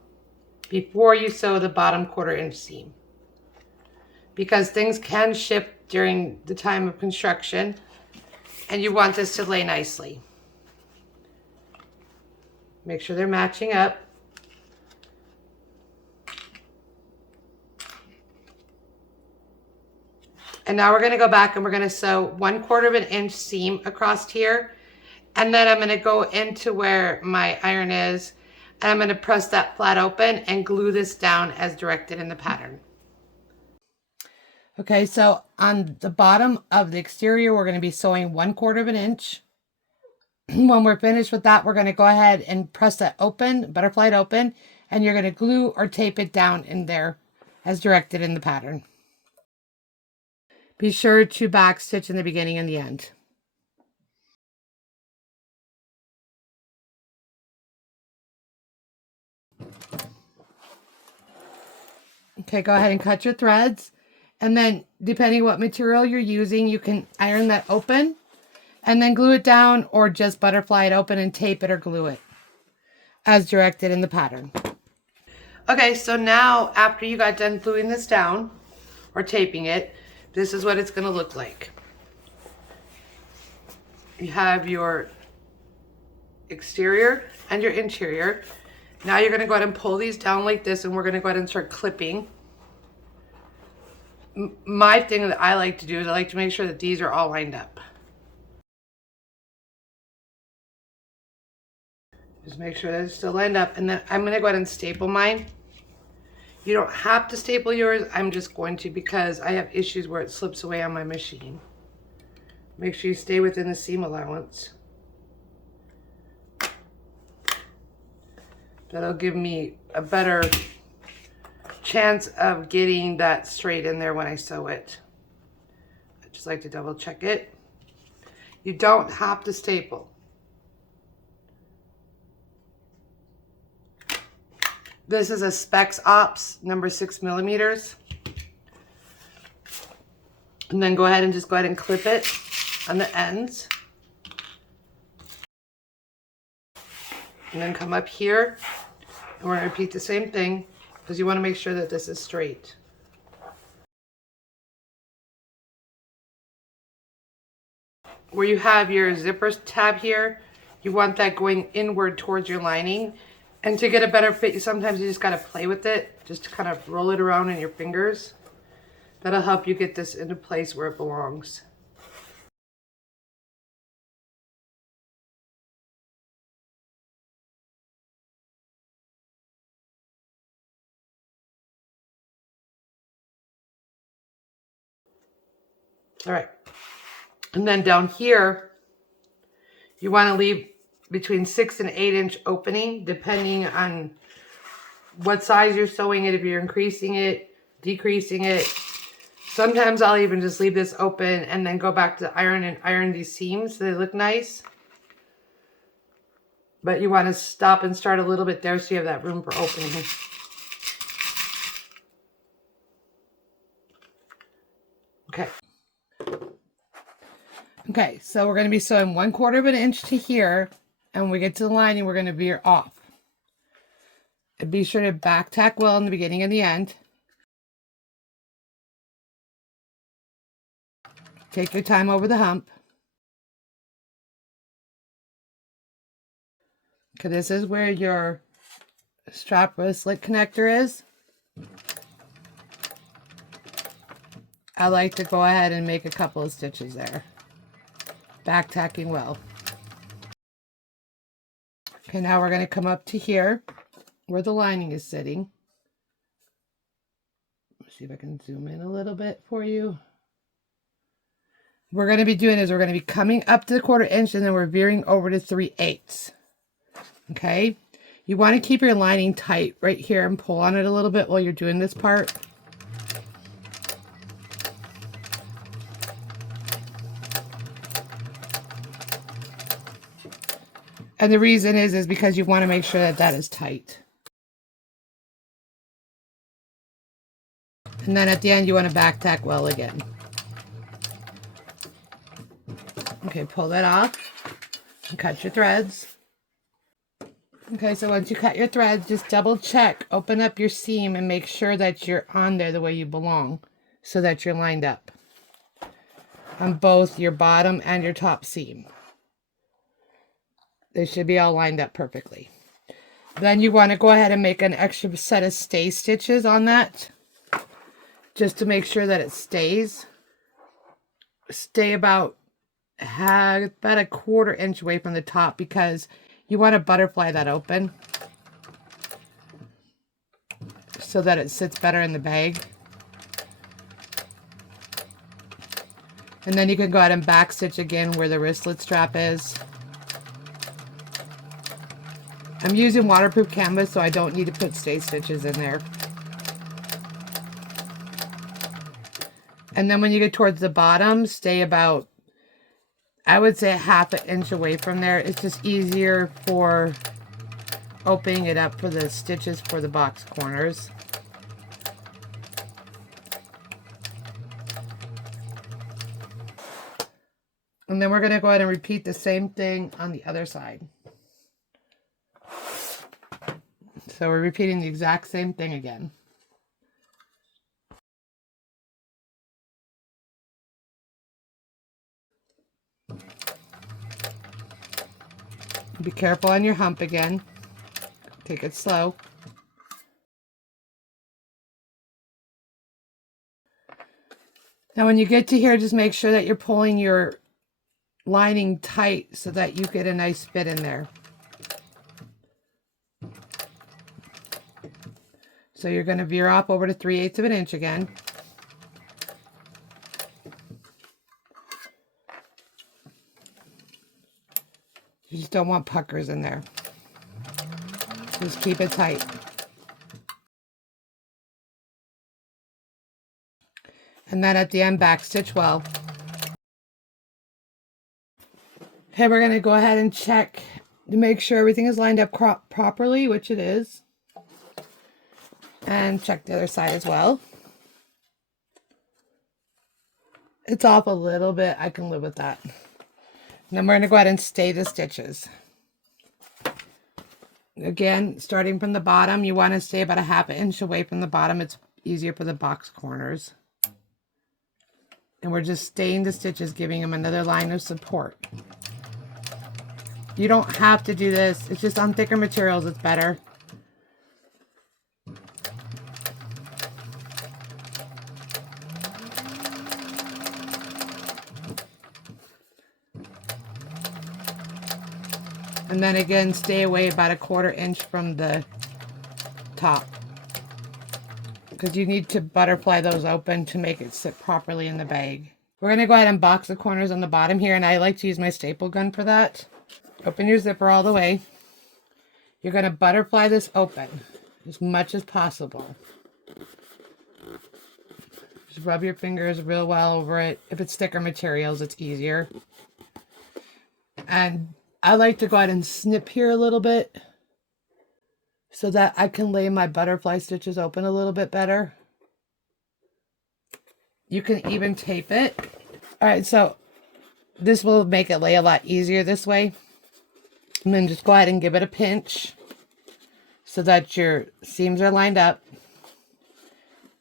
before you sew the bottom 1/4 inch seam, because things can shift during the time of construction and you want this to lay nicely. Make sure they're matching up. And now we're going to go back and we're going to sew 1/4 inch seam across here. And then I'm going to go into where my iron is, and I'm going to press that flat open and glue this down as directed in the pattern. Okay, so on the bottom of the exterior, we're going to be sewing 1/4 inch. When we're finished with that, we're going to go ahead and press that open, butterfly open, and you're going to glue or tape it down in there as directed in the pattern. Be sure to back stitch in the beginning and the end. Okay, go ahead and cut your threads, and then depending what material you're using, you can iron that open and then glue it down, or just butterfly it open and tape it or glue it as directed in the pattern. Okay, so now after you got done gluing this down or taping it, this is what it's going to look like. You have your exterior and your interior. Now you're going to go ahead and pull these down like this, and we're going to go ahead and start clipping. My thing that I like to do is I like to make sure that these are all lined up. Just make sure that it's still lined up, and then I'm going to go ahead and staple mine. You don't have to staple yours. I'm just going to, because I have issues where it slips away on my machine. Make sure you stay within the seam allowance. That'll give me a better chance of getting that straight in there when I sew it. I just like to double check it. You don't have to staple. This is a Specs Ops number 6mm. And then go ahead and clip it on the ends. And then come up here, and we're going to repeat the same thing, because you want to make sure that this is straight. Where you have your zipper tab here, you want that going inward towards your lining. And to get a better fit, sometimes you just got to play with it, just to kind of roll it around in your fingers. That'll help you get this into place where it belongs. All right, and then down here, you want to leave between 6 and 8 inch opening, depending on what size you're sewing it, if you're increasing it, decreasing it. Sometimes I'll even just leave this open and then go back to the iron and iron these seams so they look nice. But you want to stop and start a little bit there so you have that room for opening. Okay. Okay, so we're going to be sewing 1/4 inch to here, and when we get to the lining, we're going to veer off. And be sure to back tack well in the beginning and the end. Take your time over the hump. Okay, this is where your strap wristlet connector is. I like to go ahead and make a couple of stitches there. Back tacking well. Okay, now we're going to come up to here where the lining is sitting. Let's see if I can zoom in a little bit for you. What we're going to be doing is we're going to be coming up to the 1/4 inch and then we're veering over to 3/8. Okay, you want to keep your lining tight right here and pull on it a little bit while you're doing this part. And the reason is because you want to make sure that that is tight. And then at the end you want to back tack well again. Okay, pull that off and cut your threads. Okay, so once you cut your threads, just double check, open up your seam and make sure that you're on there the way you belong so that you're lined up on both your bottom and your top seam. They should be all lined up perfectly. Then you want to go ahead and make an extra set of stay stitches on that just to make sure that it stays. Stay about a 1/4 inch away from the top because you want to butterfly that open so that it sits better in the bag. And then you can go ahead and back stitch again where the wristlet strap is. I'm using waterproof canvas, so I don't need to put stay stitches in there. And then when you get towards the bottom, stay about, I would say, 1/2 inch away from there. It's just easier for opening it up for the stitches for the box corners. And then we're going to go ahead and repeat the same thing on the other side. So we're repeating the exact same thing again. Be careful on your hump again. Take it slow. Now when you get to here, just make sure that you're pulling your lining tight so that you get a nice fit in there. So you're going to veer off over to 3/8 of an inch again. You just don't want puckers in there. Just keep it tight. And then at the end, back stitch well. Okay, we're going to go ahead and check to make sure everything is lined up properly, which it is. And check the other side as well. It's off a little bit. I can live with that. And then we're going to go ahead and stay the stitches. Again, starting from the bottom, you want to stay about a 1/2 inch away from the bottom. It's easier for the box corners. And we're just staying the stitches, giving them another line of support. You don't have to do this. It's just on thicker materials, it's better. And then again, stay away about a 1/4 inch from the top, because you need to butterfly those open to make it sit properly in the bag. We're going to go ahead and box the corners on the bottom here, and I like to use my staple gun for that. Open your zipper all the way. You're going to butterfly this open as much as possible. Just rub your fingers real well over it. If it's thicker materials, it's easier. And I like to go ahead and snip here a little bit so that I can lay my butterfly stitches open a little bit better. You can even tape it. All right, so this will make it lay a lot easier this way. And then just go ahead and give it a pinch so that your seams are lined up.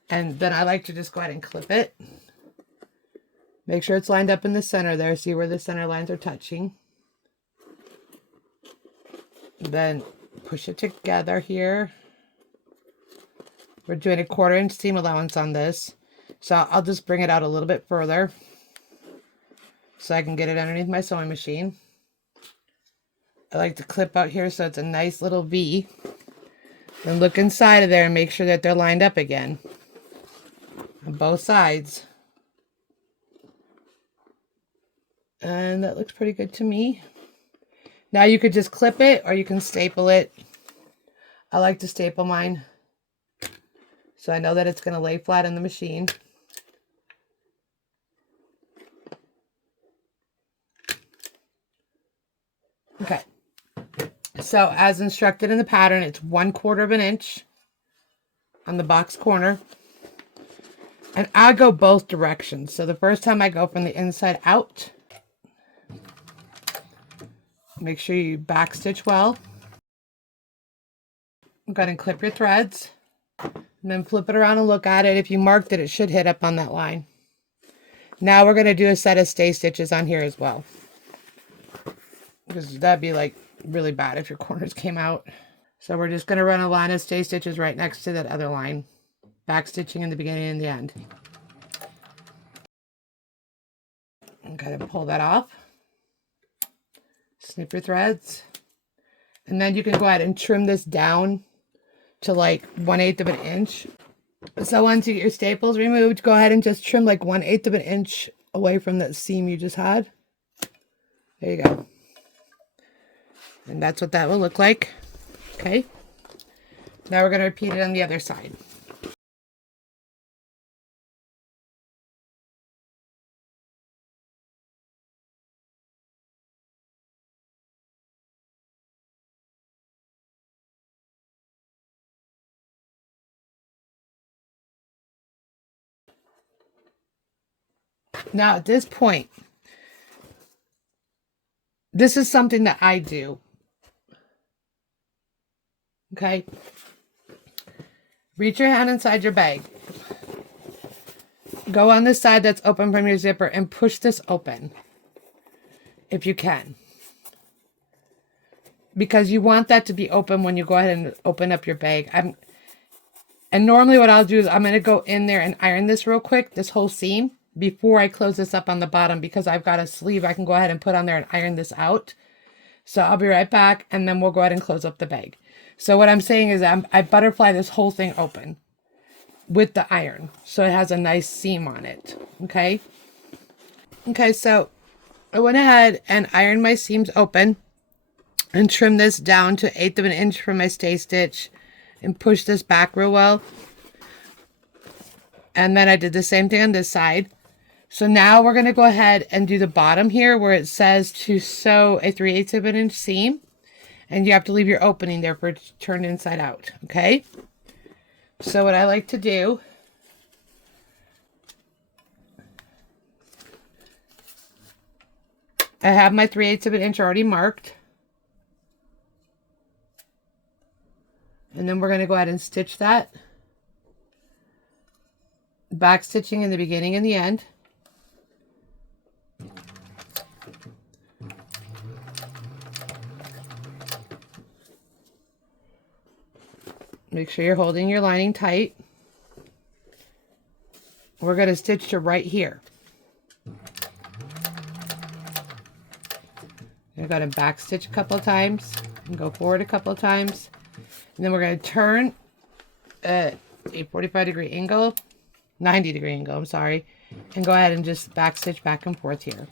And then I like to just go ahead and clip it. Make sure it's lined up in the center there. See where the center lines are touching. Then push it together here. We're doing a 1/4 inch seam allowance on this. So I'll just bring it out a little bit further so I can get it underneath my sewing machine. I like to clip out here so it's a nice little V. Then look inside of there and make sure that they're lined up again on both sides. And that looks pretty good to me. Now you could just clip it or you can staple it. I like to staple mine, so I know that it's going to lay flat in the machine. Okay. So as instructed in the pattern, it's 1/4 inch on the box corner. And I go both directions. So the first time I go from the inside out. Make sure you back stitch well. Go ahead and clip your threads. And then flip it around and look at it. If you marked it, it should hit up on that line. Now we're going to do a set of stay stitches on here as well. Because that'd be like really bad if your corners came out. So we're just going to run a line of stay stitches right next to that other line. Back stitching in the beginning and the end. And kind of pull that off. Snip your threads. And then you can go ahead and trim this down to like 1/8 inch. So once you get your staples removed, go ahead and just trim like 1/8 inch away from that seam you just had. There you go. And that's what that will look like. Okay. Now we're going to repeat it on the other side. Now at this point, this is something that I do. Okay. Reach your hand inside your bag. Go on the side that's open from your zipper and push this open if you can. Because you want that to be open when you go ahead and open up your bag. And normally what I'll do is I'm going to go in there and iron this real quick, this whole seam, before I close this up on the bottom, because I've got a sleeve I can go ahead and put on there and iron this out. So I'll be right back, and then we'll go ahead and close up the bag. So what I'm saying is I butterfly this whole thing open with the iron, so it has a nice seam on it. Okay. Okay, so I went ahead and ironed my seams open and trimmed this down to 1/8 inch for my stay stitch and push this back real well. And then I did the same thing on this side. So now we're going to go ahead and do the bottom here where it says to sew a 3/8 inch seam. And you have to leave your opening there for it to turn inside out. Okay. So what I like to do, I have my 3/8 inch already marked. And then we're going to go ahead and stitch that. Back stitching in the beginning and the end. Make sure you're holding your lining tight. We're going to stitch to right here. You're going to back stitch a couple of times and go forward a couple of times. And then we're going to turn at a 45-degree angle, 90-degree angle, I'm sorry, and go ahead and just back stitch back and forth here.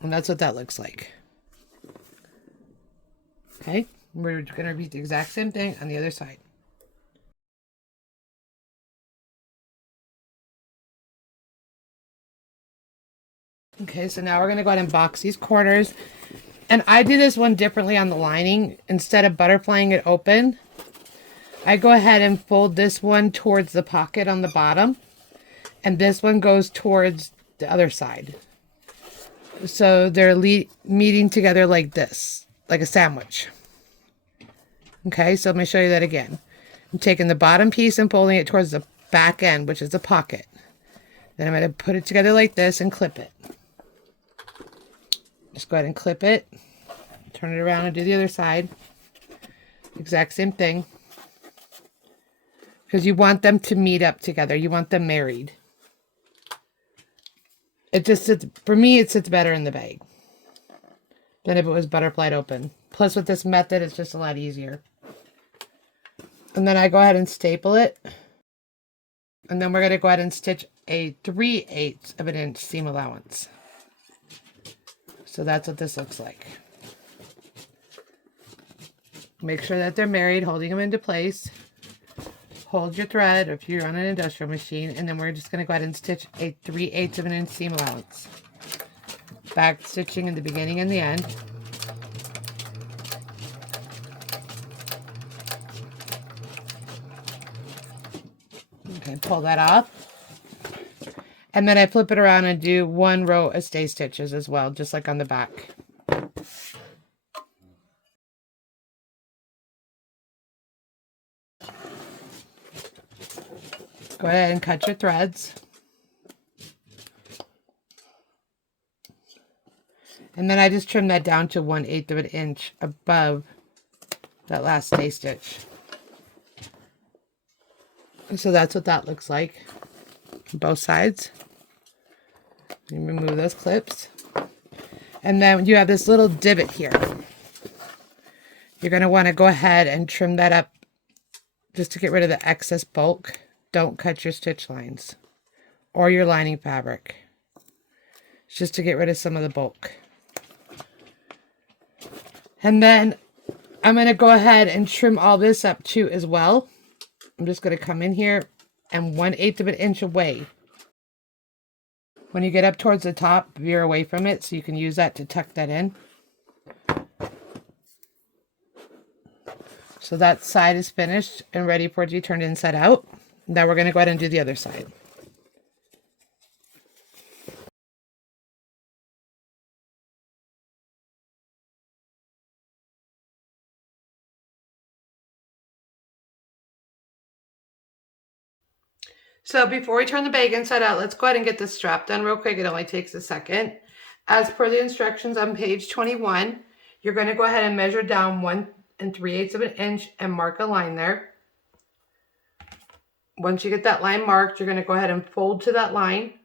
And that's what that looks like. Okay, we're going to repeat the exact same thing on the other side. Okay, so now we're going to go ahead and box these corners. And I do this one differently on the lining. Instead of butterflying it open, I go ahead and fold this one towards the pocket on the bottom. And this one goes towards the other side. So they're meeting together like this, like a sandwich. Okay, so let me show you that again. I'm taking the bottom piece and folding it towards the back end, which is the pocket. Then I'm going to put it together like this and clip it. Just go ahead and clip it. Turn it around and do the other side. Exact same thing. Because you want them to meet up together. You want them married. It just sits, for me, it sits better in the bag than if it was butterflied open. Plus with this method, it's just a lot easier. And then I go ahead and staple it. And then we're going to go ahead and stitch a 3/8 of an inch seam allowance. So that's what this looks like. Make sure that they're married, holding them into place. Hold your thread if you're on an industrial machine, and then we're just going to go ahead and stitch a 3/8 of an inch seam allowance. Back stitching in the beginning and the end. Okay, pull that off. And then I flip it around and do 1 row of stay stitches as well, just like on the back. Go ahead and cut your threads. And then I just trim that down to 1/8 of an inch above that last stay stitch. So that's what that looks like on both sides. You remove those clips. And then you have this little divot here. You're going to want to go ahead and trim that up just to get rid of the excess bulk. Don't cut your stitch lines or your lining fabric. It's just to get rid of some of the bulk. And then I'm going to go ahead and trim all this up too as well. I'm just going to come in here and 1/8 of an inch away. When you get up towards the top, veer away from it so you can use that to tuck that in. So that side is finished and ready for it to be turned inside out. Now we're going to go ahead and do the other side. So before we turn the bag inside out, let's go ahead and get this strap done real quick. It only takes a second. As per the instructions on page 21, you're going to go ahead and measure down 1 3/8 of an inch and mark a line there. Once you get that line marked, you're going to go ahead and fold to that line.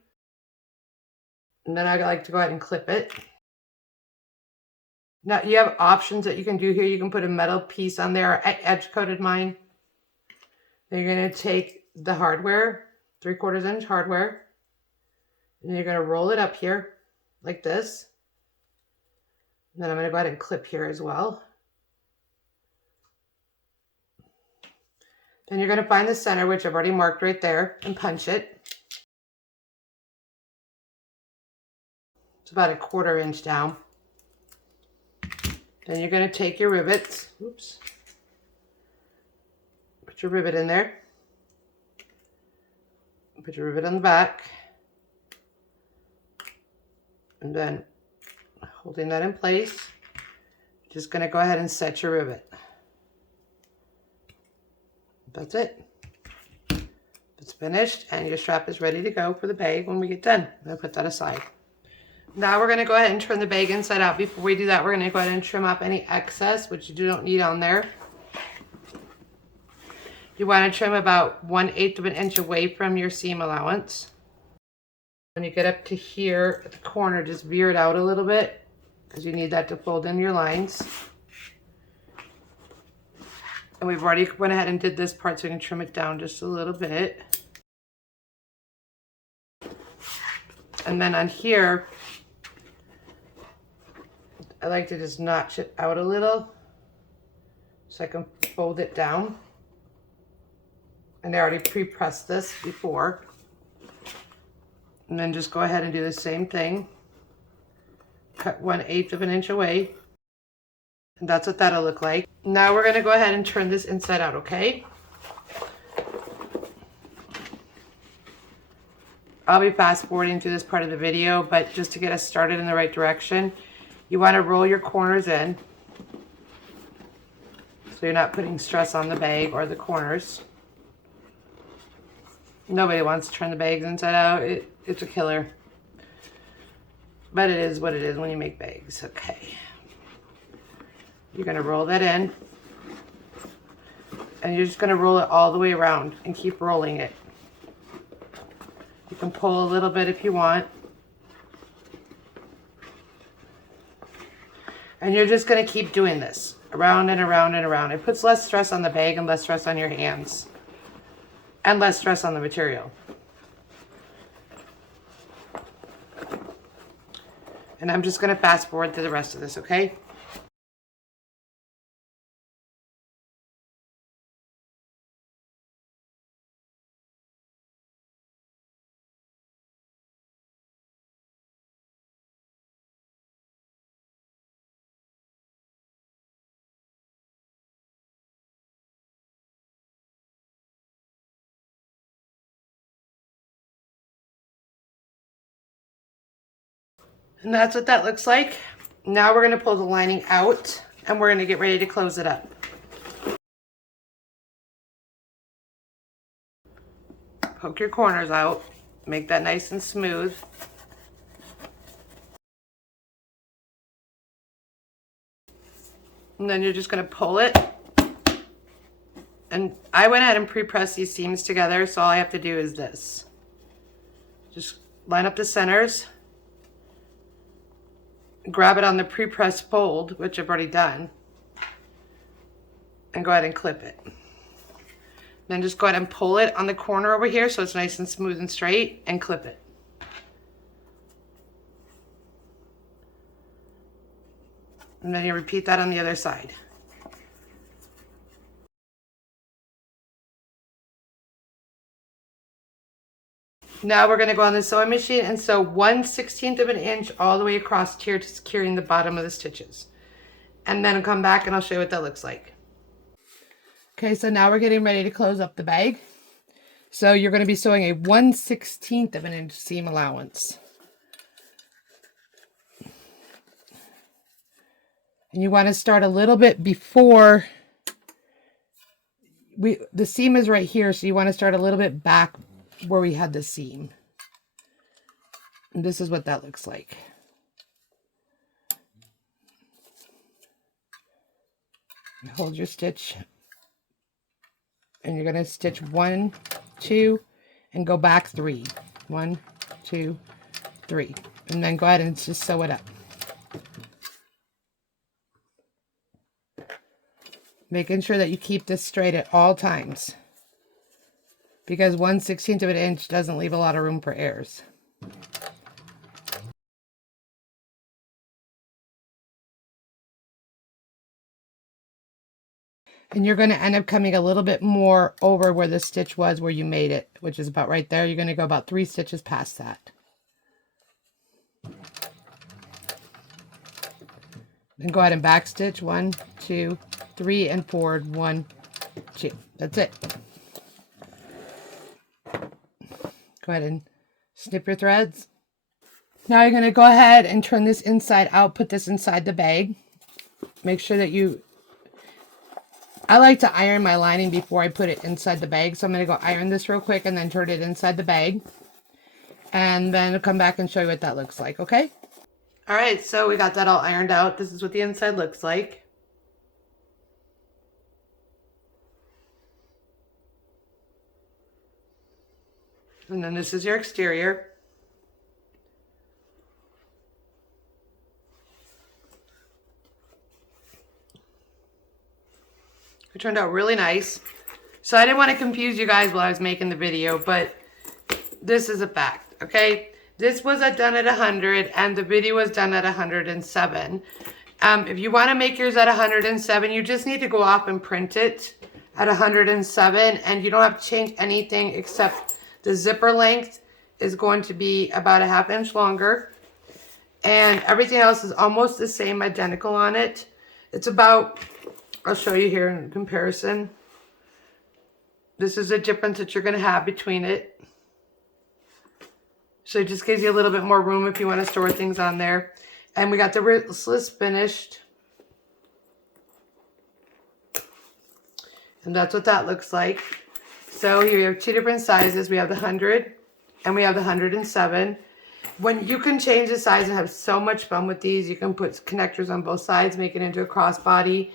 And then I like to go ahead and clip it. Now you have options that you can do here. You can put a metal piece on there. I edge coated mine. Then you're going to take the hardware, 3/4 inch hardware, and you're going to roll it up here like this. And then I'm going to go ahead and clip here as well. Then you're going to find the center, which I've already marked right there, and punch it. It's about a 1/4 inch down. Then you're going to take your rivets. Oops. Put your rivet in there. Put your rivet on the back. And then holding that in place, just going to go ahead and set your rivet. That's it. It's finished and your strap is ready to go for the bag when we get done. I'm going to put that aside. Now we're going to go ahead and turn the bag inside out. Before we do that, we're going to go ahead and trim up any excess, which you don't need on there. You want to trim about 1/8 of an inch away from your seam allowance. When you get up to here at the corner, just veer it out a little bit because you need that to fold in your lines. And we've already went ahead and did this part, so you can trim it down just a little bit. And then on here, I like to just notch it out a little so I can fold it down. And I already pre-pressed this before. And then just go ahead and do the same thing. Cut 1/8 of an inch away. And that's what that'll look like. Now we're going to go ahead and turn this inside out, okay? I'll be fast forwarding through this part of the video, but just to get us started in the right direction, you want to roll your corners in so you're not putting stress on the bag or the corners. Nobody wants to turn the bags inside out. It's a killer. but it is what it is when you make bags. Okay. You're going to roll that in. And you're just going to roll it all the way around and keep rolling it. You can pull a little bit if you want. And you're just going to keep doing this around and around and around. It puts less stress on the bag and less stress on your hands. And less stress on the material. And I'm just going to fast forward to the rest of this, okay? And that's what that looks like. Now we're going to pull the lining out and we're going to get ready to close it up. Poke your corners out. Make that nice and smooth. And then you're just going to pull it. And I went ahead and pre-pressed these seams together, so all I have to do is this. Just line up the centers. Grab it on the pre-pressed fold, which I've already done, and go ahead and clip it. Then just go ahead and pull it on the corner over here so it's nice and smooth and straight, and clip it. And then you repeat that on the other side. Now we're going to go on the sewing machine and sew 1/16 of an inch all the way across here, securing the bottom of the stitches. And then I'll come back and I'll show you what that looks like. Okay, so now we're getting ready to close up the bag. So you're going to be sewing a 1/16 of an inch seam allowance. And you want to start a little bit before the seam is right here, so you want to start a little bit back where we had the seam. And this is what that looks like. Hold your stitch. And you're going to stitch 1, 2, and go back 3. 1, 2, 3. And then go ahead and just sew it up. Making sure that you keep this straight at all times, because 1/16 of an inch doesn't leave a lot of room for errors. And you're going to end up coming a little bit more over where the stitch was where you made it, which is about right there. You're going to go about 3 stitches past that. Then go ahead and back stitch 1, 2, 3, and forward 1, 2. That's it. Go ahead and snip your threads. Now you're going to go ahead and turn this inside out, put this inside the bag. Make sure that I like to iron my lining before I put it inside the bag. So I'm going to go iron this real quick and then turn it inside the bag. And then I'll come back and show you what that looks like, okay? All right, so we got that all ironed out. This is what the inside looks like. And then this is your exterior. It turned out really nice. So I didn't want to confuse you guys while I was making the video, but this is a fact, okay? This was done at 100 and the video was done at 107. If you want to make yours at 107, you just need to go off and print it at 107, and you don't have to change anything except the zipper length is going to be about a 1/2 inch longer, and everything else is almost the same, identical on it. It's about, I'll show you here in comparison. This is the difference that you're going to have between it. So it just gives you a little bit more room if you want to store things on there. And we got the wristlets finished. And that's what that looks like. So here we have 2 different sizes. We have the 100 and we have the 107. When you can change the size and have so much fun with these, you can put connectors on both sides, make it into a crossbody.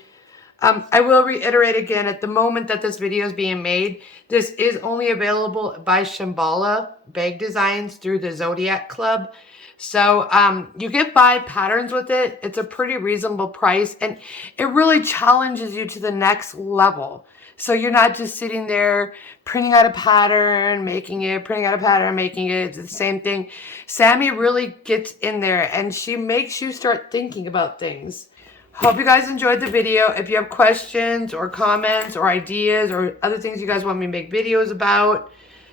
I will reiterate again, at the moment that this video is being made, this is only available by Shamballa Bag Designs through the Zodiac Club. So you get 5 patterns with it. It's a pretty reasonable price, and it really challenges you to the next level. So you're not just sitting there printing out a pattern, making it, printing out a pattern, making it. It's the same thing. Sammy really gets in there, and she makes you start thinking about things. Hope you guys enjoyed the video. If you have questions or comments or ideas or other things you guys want me to make videos about,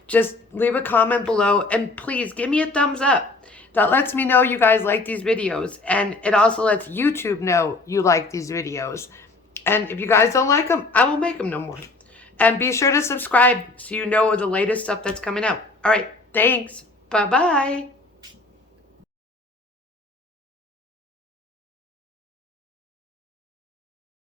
just leave a comment below, and please give me a thumbs up. That lets me know you guys like these videos, and it also lets YouTube know you like these videos. And if you guys don't like them, I will make them no more. And be sure to subscribe so you know the latest stuff that's coming out. All right, thanks. Bye-bye.